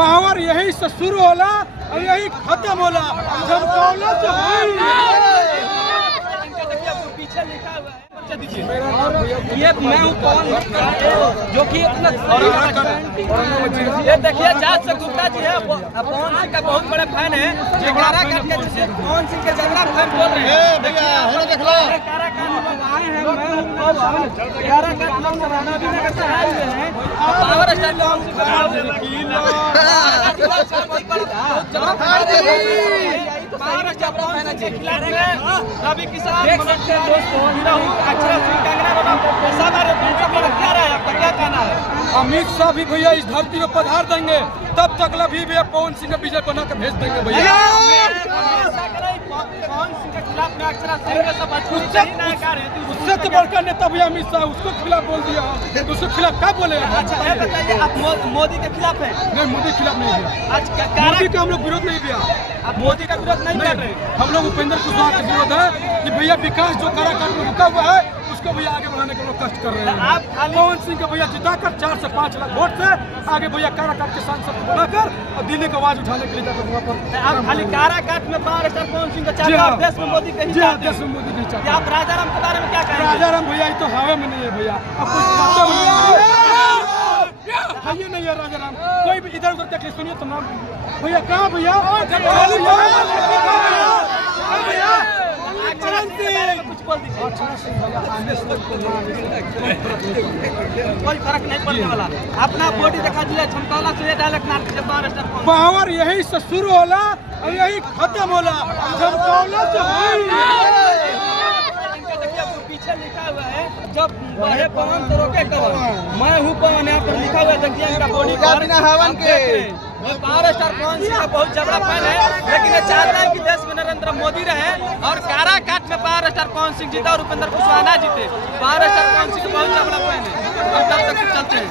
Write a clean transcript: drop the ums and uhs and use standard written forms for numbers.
Power यही से शुरू होला और यही खत्म होला। जब दौलत पीछे लिखा हुआ है ये मैं हूँ कौन जो कि इतना ये देखिए जाट से गुप्ता जी है पवन सिंह का बहुत बड़े फैन है। ये काराकाट के जिसे पवन सिंह के जगह फैन बोल रहे हैं। काराकाट लोग आए हैं, मैं हूँ काराकाट लोग राणा भी नगर से आए हुए हैं। पावर स्टार पवन सिंह के खिलाफ रवि किसान क्या कहना है? अमित शाह भी भैया इस धरती में पधार देंगे तब तक भी भैया पवन सिंह का विजय बना के भेज देंगे भैया। उससे तो बड़का नेता भैया अमित शाह उसको खिलाफ बोल दिया, उसके खिलाफ क्या बोले? अच्छा बताइए, आप मोदी के खिलाफ है? नहीं, मोदी के खिलाफ नहीं भैया। मोदी का हम लोग विरोध नहीं किया। आप मोदी का विरोध नहीं कर रहे? हम लोग उपेंद्र कुशवाहा का विरोध है कि भैया विकास जो काराकाट में रुका हुआ है उसको भैया आगे बढ़ाने के लिए कष्ट कर रहे हैं। आप पवन सिंह का भैया जिताकर 4 से 5 लाख वोट से आगे भैया काराकाट के सांसद को बनाकर और दिल्ली को आवाज उठाने के लिए जाकर वहाँ पर आप खाली काराकाट में पावर स्टार पवन सिंह का चाहते हैं, देश में मोदी कहीं चाहते हैं? देश में मोदी नहीं चाहते। आप राजाराम के बारे में क्या कहेंगे? राजाराम भैया ये तो हवा में नहीं है भैया, अब कुछ पता नहीं है नहीं है राजाराम। कोई भी इधर उधर देख ले, सुनिए तो नाम भैया कहाँ भैया कुछ बोल दीजिए। कोई फर्क नहीं पड़ने वाला। अपना बॉडी दिखा दिया, झमकाला से डायरेक्ट मार के पावर स्टार पावर यही से शुरू होला और यही खत्म होला। जब दौलत पीछे लिखा हुआ है जब बहे पवन तो रोके कवन। मैं हूँ पवन, यहाँ पर लिखा हुआ है। देखिए इनका बॉडी बिना हवन के पावर स्टार पवन सिंह का बहुत जबड़ा फैन है, लेकिन ये चाहता है कि देश में नरेंद्र मोदी रहे और काराकाट में पावर स्टार पवन सिंह जीता और उपेंद्र कुशवाहा ना जीते। पावर स्टार पवन सिंह का बहुत जबड़ा फैन है। हम तब तक चलते हैं।